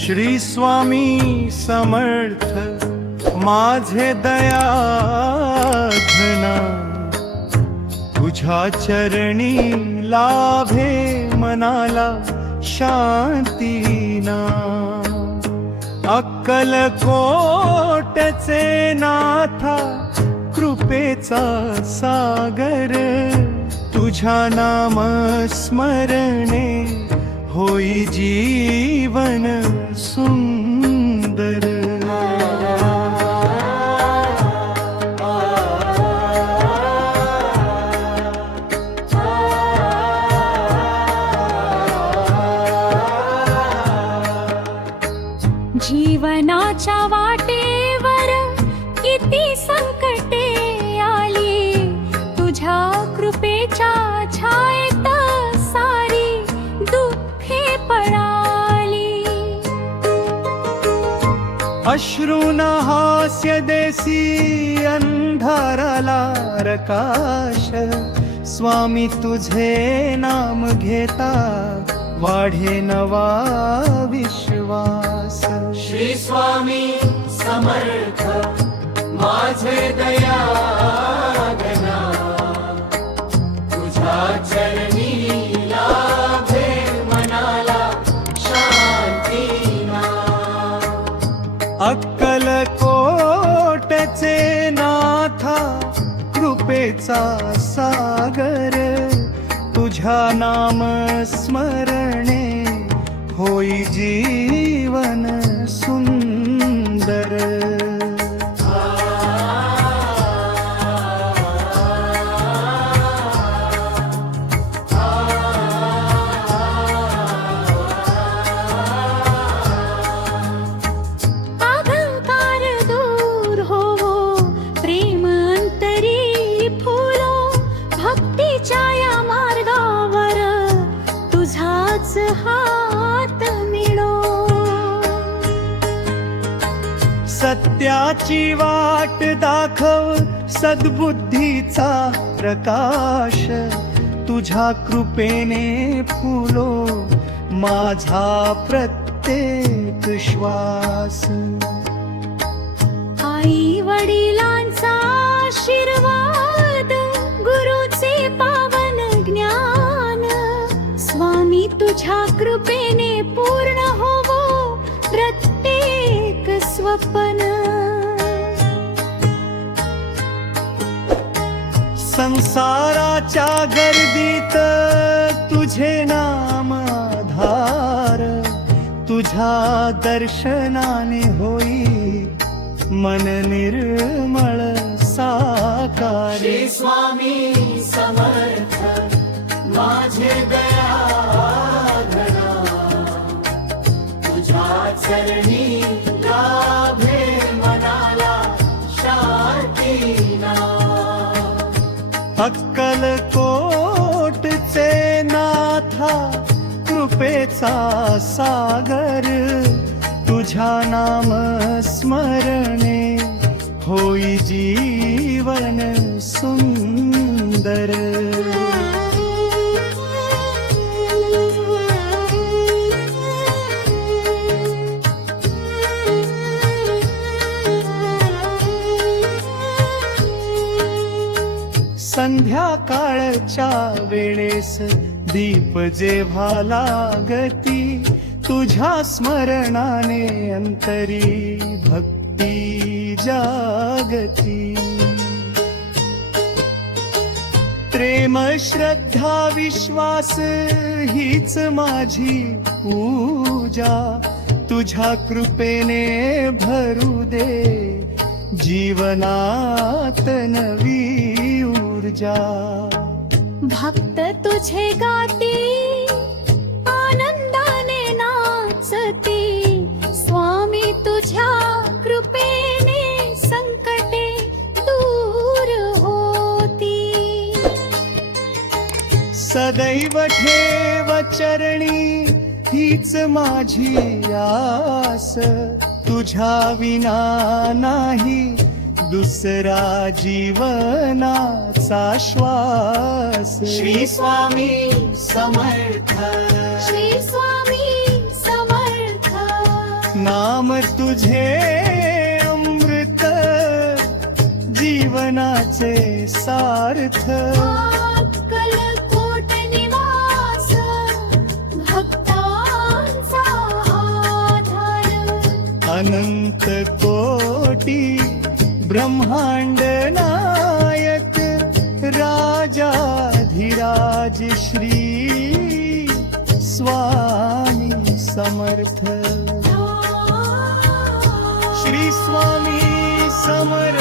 श्री स्वामी समर्थ माझे दयाघना, तुझ्या चरणी लाभे मनाला शांतीना। अक्कलकोटचे नाथा कृपेचा सागर, तुझ्या नाम स्मरणे होई जीवन सुंदर। जीवनाच्या वाटेवर किती संकटे आली, तुझ्या कृपेच्या छायेत सारी दुःखे पळाली। अश्रुन हास्य देसी अंधाराला प्रकाश, स्वामी तुझे नाम घेता वाढे नवा विश्वास। श्री स्वामी समर्थ माझे दयाघना, तुझ्या चरणी लाभे मनाला शांतीना। अक्कलकोटचे नाथा कृपेचा सागर, तुझ्या नाम स्मरणे होई जीवन सुंदर। अहंकार दूर होवो, प्रेम अंतरी फुलो, भक्तीच्या या मार्गावर तुझाच हात मिळो। सत्याची वाट दाखव सद्बुद्धीचा प्रकाश, तुझ्या कृपेने फुलो माझा प्रत्येक श्वास। आई वडिलांचा आशीर्वाद, गुरुचे पावन ज्ञान, स्वामी तुझ्या कृपेने पूर्ण होवो प्रत्येक स्वप्न। संसाराच्या गर्दीत तुझे नाम आधार, तुझ्या दर्शनाने होई मन निर्मळ साकार। श्री स्वामी समर्थ माझे दयाघना, तुझ्या चरणी लाभे मनाला शांतीना। अक्कलकोटचे नाथा कृपेचा सागर, तुझ्या नाम स्मरणे होई जीवन सुंदर। संध्याकाळच्या वेळेस दीप जेव्हा लागती, तुझ्या स्मरणाने अंतरी भक्ती जागती। प्रेम श्रद्धा विश्वास हीच माझी पूजा, तुझ्या कृपेने भरू दे जीवनात नवी ऊर्जा। भक्त तुझे गाती आनंदाने नाचती, स्वामी तुझ्या कृपेने संकटे दूर होती। सदैव ठेव चरणी हीच माझी आस, तुझ्या विना नाही दुसरा जीवनाचा श्वास. श्री स्वामी समर्थ श्री स्वामी समर्थ. नाम तुझे अमृत जीवनाचे सार्थ. अक्कलकोट निवास भक्तांचा आधार. अनंत कोटी ब्रह्मांड नायक राजाधिराज श्री स्वामी समर्थ. श्री स्वामी समर्थ.